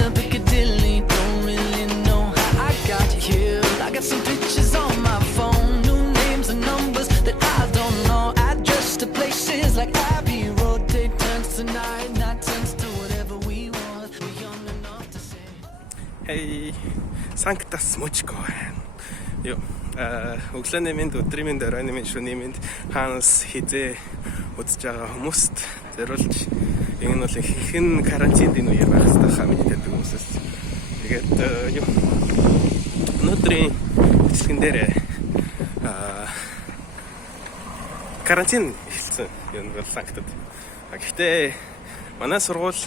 near Piccadilly. Don't really know how I got here. I got some pictures on my phone, new names and numbers that I don't know. Address to places like Abbey Road. Day turns to night, night turns to whatever we want. We're young enough to say. Hey, Sancta Smuchko. Yo, өглөөний минь өдрийн минь оройн минь шөнийн минь хаанаас хизээ үзэж байгаа хүмүүст зориулж энэ бол ихэнх нь карантинд энэ үеэр байх хэрэгтэй хаа миний гэдэг хүмүүсээс. Тэгээд юу өнөөдрийн бичлэгэн дээр карантин эхэлсэн юм бол Санктад. Гэхдээ манай сургууль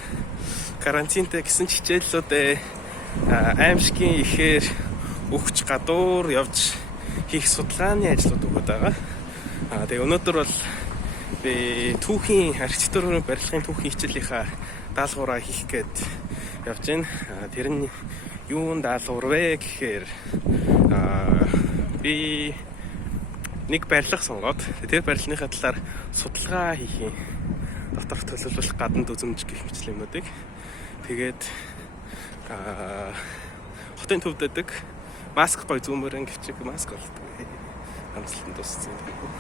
карантинтэй гэсэн ч хичээллүүд аимшигын ихээр өгч гадуур явж хийх судалгааны ажлууд өгöd байгаа. Тэгээ өнөөдөр бол би түүхийн архитектурын барилгын түүхийн хичээлийнхаа даалгавраа хийх гээд явж байна. Тэр нь юунд даалгавар вэ гэхээр би нэг барилга сонгоод тэр барилгынхаа талаар судалгаа хийх доторх төлөвлөх гадна үзэмж гэх мэт юмнуудыг тэгээд хотын төвд дэдэг маск бай зүүмөрэн гэвчиг маск болдог. Амжилтанд туссан юм.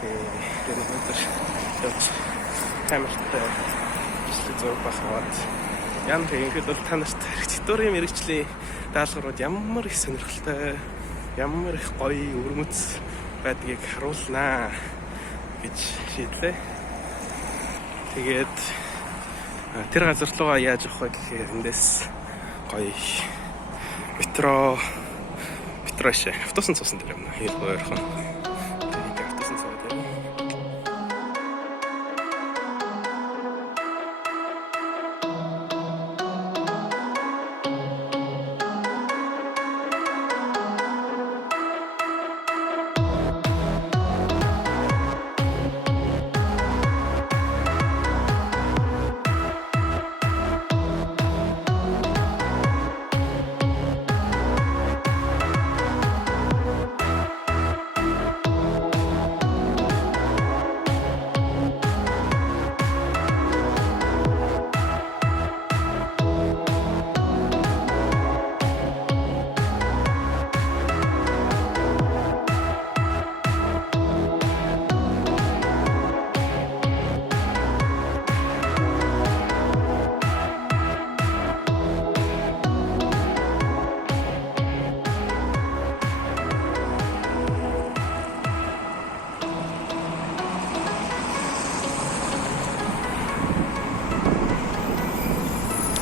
Тэр өнөөдөр явж камертай бичлэг зураг бахаад ямар тэгэхэд бол та нарт архитектурын мэргэжлийн даалгаврууд ямар их сонирхолтой, ямар их гоё өрмөц байдгийг харуулнаа гэж шийдлээ. Тэгээд тэр газар руугаа яаж явах вэ гэхээр эндээс гоё метро Трэш. Автобусын цусан дээр юм. Heel ойрхон. Тэгээд автобусын цусан дээр.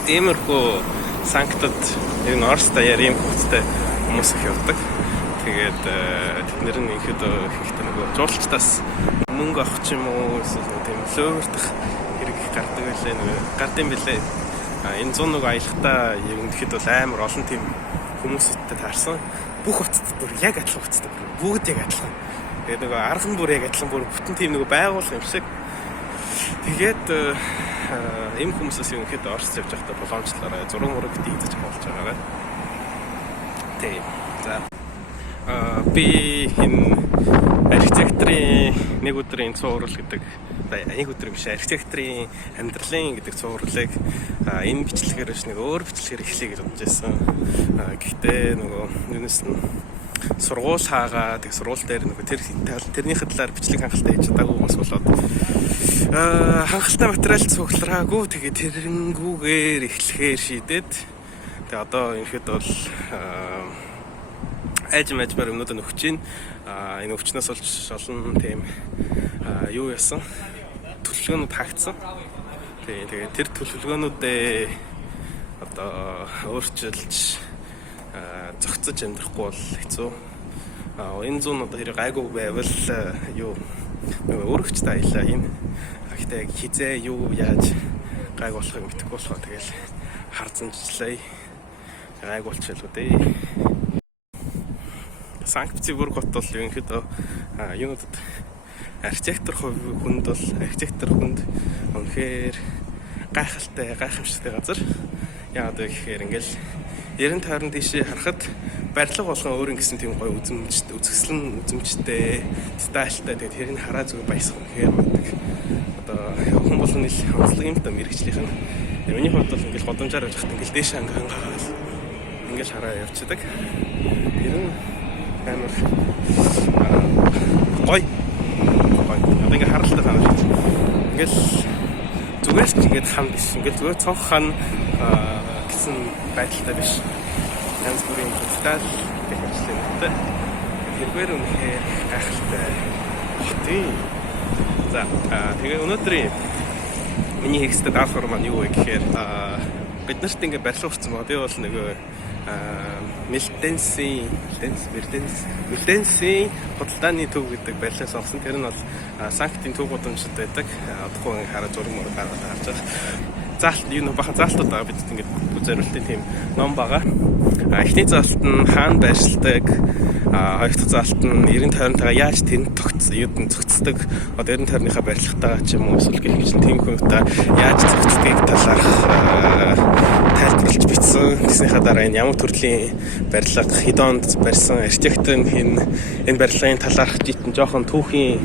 Иймэрхүү Санктад ер нь Орос даяар ийм хөвцтэй хүмүүс их явдаг. Тэгээд тэднэр нь ихэд ихтэй нөгөө жуулчдаас мөнгө авах ч юм уу эсвэл тийм лөөрдөх хэрэг гардаг байлаа нөгөө гардын билээ. Энэ 101 аялахтаа ерөнхийд бол амар олон тийм хүмүүстэй таарсан. Бүх хотод бүр яг адилхан хоттой. Бүгд яг адилхан. Тэгээд нөгөө арга нь бүр яг адилхан бүр бүтэн тийм нөгөө байгуулга юм шиг. Тэгээд ийм хүмүүсээс ерөнхийд Орос явж байхдаа боломжлолоор зураг мураг дийдэж болж байгаагаа. Тийм. За. Би энэ архитектурын нэг өдрийн цуврал гэдэг нэг өдөр биш архитектурын амьдралын гэдэг цувралыг энэ бичлэгээр биш нэг өөр бичлэгээр эхлэе гэж бодож байсан. Гэхдээ нөгөө юунес нь сургууль хаагаа тэг сургууль дээр нөгөө тэрнийхээ талаар бичлэг хангалттай хийж чадаагүй хүмүүс болоод хангалттай материал цуглараагүй тэгээ тэрэнгүүгээр эхлэхээр шийдээд тэгээ одоо энэхэд бол ажмаар юмнуудаа нөхөж чинь энэ өвчнөөс болж олон тийм юу яасан төлөвлөгөөнүүд хаагдсан. Тэгээ тэр төлөвлөгөөнүүдээ одоо өөрчилж зохицож амьдрахгүй бол хэцүү. Энэ зүүн одоо хэрэг гайгүй байвал юу өөрөвчтэй аялаа энэ. Гэхдээ хизээ юу яаж гайг болохыг мэдэхгүй болохоор тэгэл харцанчлаа. Гайг болчихлоо дээ. Санкт-Петербург хот бол ерөнхийдөө юунуудад архитектор хүнд бол архитектор хүнд үнэхээр гайхалтай, гайхамшигтай газар. Яагаад вэ гэхээр ингээл 90 тойрон тийшээ харахад барилга болгон өөр ингэсэн тийм гоё үзэсгэлэн үзэмжтэй, стайлтай тэгээд тэрийг хараа зүгээр баясгах гэхээр байдаг. Одоо хүн болгоны онцлог юм да мэрэгчлийнх нь Миний хувьд бол ингээл годамжаар явж хат ингээл дээш ангаал ингээл хараа явчихдаг. Тэр нь амар гоё. Одоо ингээл харалтаа санаж ингээл зүгээр ч ингээд хан биш. Ингээл зүгээр цонх хан гэсэн байдалтай биш. Янз бүрийн хөлтэй технологитой. Тэрээр үнэхээр гайхалтай. Тийм. За тэгээ өнөөдрийн миний хийхстэй даалгавар маань юу вэ гэхээр бид нарт ингээд барилга хүрсэн ба би бол нөгөө Милденсийн худалдааны төв гэдэг барилгыг сонгосон. Тэр нь бол Санктын төв гудамжид байдаг. Одохгүй хараа зураг мөр гаргаад харж байгаа. Заалт юу бахан заалтууд байгаа бид ингээд зориултын тийм ном байгаа. Эхний заалт нь хаана байршилдаг, хоёр дахь заалт нь 90 тойронтойгоо яаж тэнд зохицдог, одоо 90 тойрныхаа барилгатайгаа ч юм уу эсвэл гэх мэт тийм хүмүүстээ яаж зохицдгийг талаарх тайлбарлаж бичсэн. Тэснийхаа дараа энэ ямар төрлийн барилга, хэд онд барьсан, архитектор нь хэн, энэ барилгын талаарх житэн жоохон түүхийн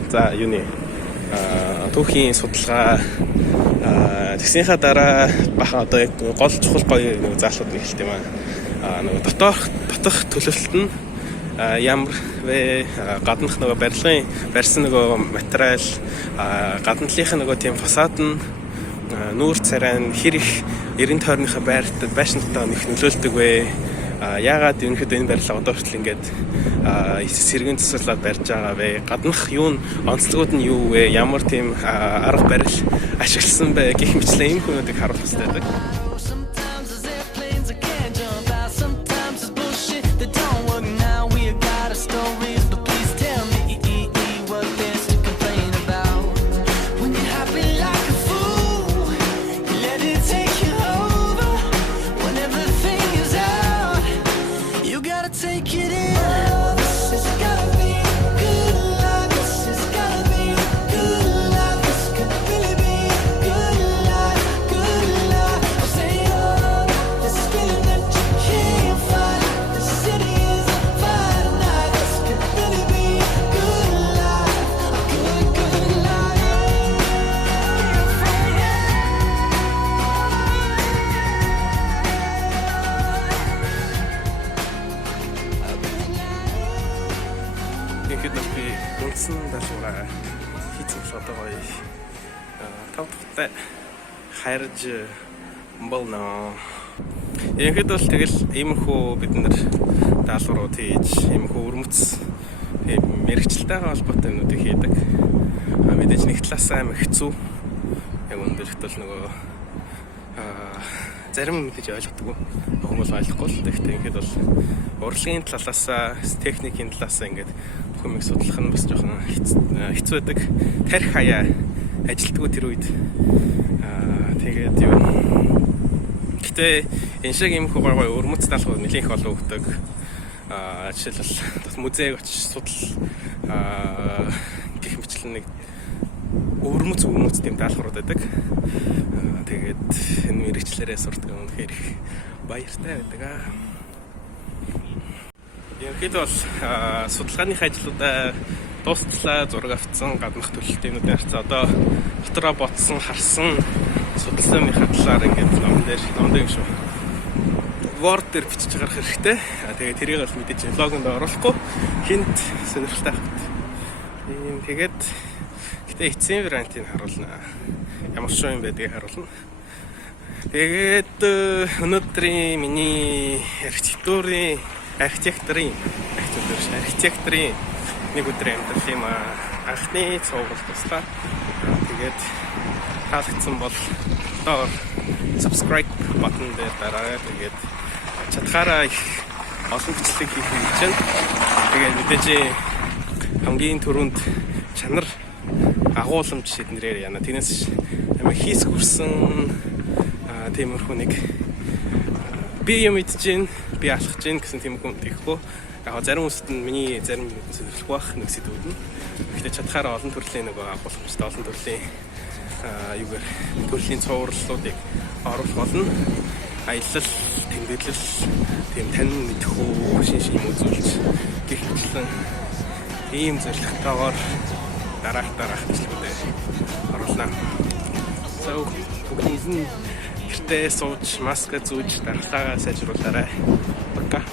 түүхийн судалгаа. Тэснийхаа дараа бахан одоо гол чухал гоё нэг заалууд нэг хэлт юм аа. Нөгөө дотоох төлөвлөлт нь ямар вэ? Гаднах нөгөө барилгын барьсан нөгөө материал, гадналынхаа нөгөө тийм фасад нь нүүр царай нь хэр их 90 тойрныхаа байшинтай нөх нөлөөлдөг вэ? Яагаад ерөнхийдөө энэ барилга одоо хүртэл ингээд сэргийн төсөөлөд барьж байгаа вэ? Гаднах юу онцлогуд нь юу вэ? Ямар тийм арга барил ашигласан бэ гэх мэтлээ энэ хүмүүсийг харуулах хэрэгтэй байдаг. Үндсэн даалгавраа хийсэн одоо гоё тав дахьтай хайрж болно. Тэгэхэд бол тэгэл иймэрхүү бид нар даалгаврууд хийж иймэрхүү өрмөц тийм мэрэгчлэлтэйгээ холбоотой юмнуудыг хийдэг. Мэдээж нэг талаас амар хэцүү. Яг өндөрт бол нөгөө зарим мэдээж ойлгохгүй. Хүмүүс ойлгохгүй л гэхдээ ингээд бол урлагийн талаас, техникийн талаас ингээд бүхэн их судлах нь бас жоохон хэцүү байдаг. Тарих хаяа ажилтгүй тэр үед. Тэгээд юу. Гэтэ энэ шиг юм хогой өрмөц даалгавар нэлээх олон өгдөг. Жишээлбэл музейг очиж судал гэх мэтлэн нэг өрмөц тийм даалгаврууд байдаг. Тэгээд энэ мэрэгчлэрээ сурдаг юм үнэхээр их баяртай байдаг. Ерөнхийдөө бол судалгааны ажлуудаа дуусчлаа, зураг авцсан, гаднах төлөлтөөнүүд харьцаа одоо дотороо ботсон, харсан судалсан талаар ингээд ном дээр шүү. Word дээр бичиж гарах хэрэгтэй. Тэгээд тэрийг бол мэдээж блогонд оруулахгүй хинт сонирхолтой хавт. Тэгээд гэтээ эцсийн вариантыг харуулна. Ямар ч юм байдгийг харуулна. Тэгээд өнөөдрийн миний архитектурын нэг өдрийн амьдрал юм анхны цуврал туслаа. Тэгээд таалагдсан бол доор subscribe button дээр дараарай. Тэгээд чадхаараа их олон бичлэг хийх юм чинь. Тэгээд мэдээж хамгийн түрүүнд чанар агуулмж эднэрээр яна. Тэрнээс амар хийсгүрсэн тиймэрхүү нэг би юм идэж, би алхаж гин гэсэн тийм хүн тэгэхгүй. Яг зарим хүмүүст нь миний зарим сонирхол байх нэг сэдвүүд нь. Гэхдээ чадхаараа олон төрлийн нэг агуулмжтай олон төрлийн төрлийн цувраллуудыг оруулах болно. Аялал, тэмдэглэл, тийм танин мэдхүү шин үзүүлж гэх мэтлэн ийм зорилготойгоор дараах бичлэгүүдээр оруулнаа. So, бүгдийн гэртээ сууж маска зүүж дархлаагаа сайжруулаарай. Пока.